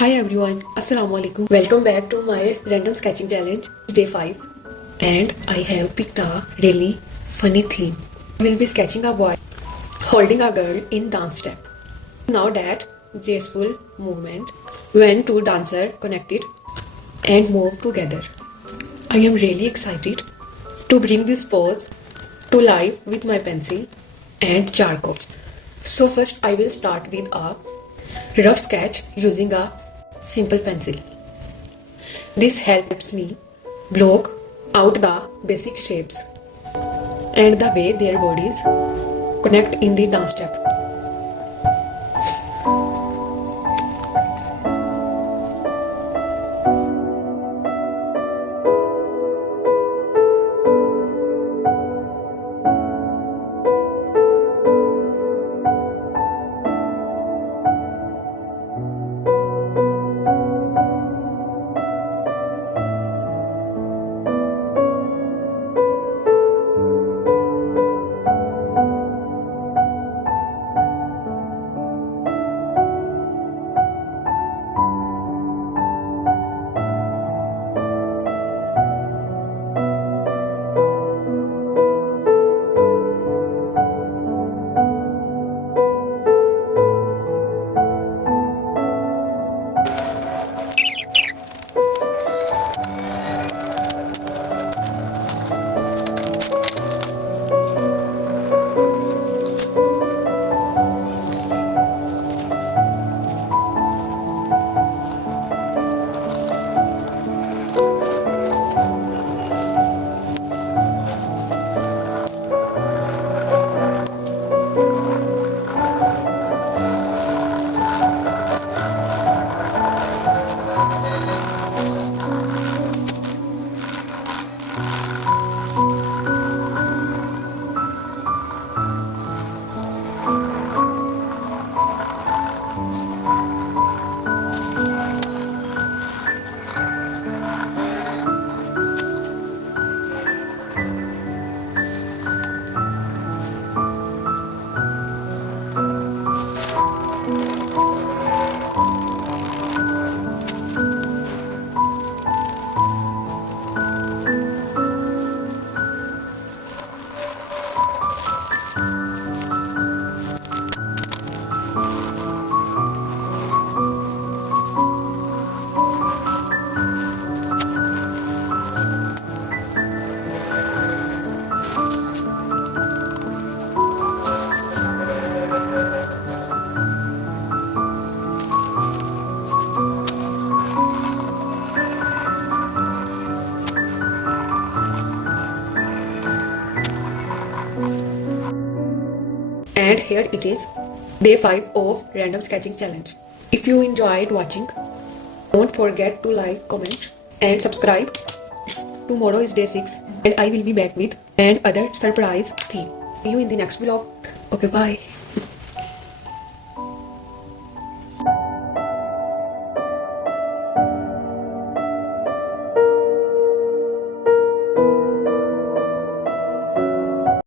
Hi everyone, Assalamu alaikum. Welcome back to my random sketching challenge. It's day 5 and I have picked a really funny theme. We'll be sketching a boy holding a girl in dance step. Now that graceful movement when two dancers connected and move together. I am really excited to bring this pose to life with my pencil and charcoal. So first I will start with a rough sketch using a simple pencil. This helps me block out the basic shapes and the way their bodies connect in the dance step. And here it is, day 5 of random sketching challenge. If you enjoyed watching, don't forget to like, comment and subscribe. Tomorrow is day 6 and I will be back with another surprise theme. See you in the next vlog. Okay, bye.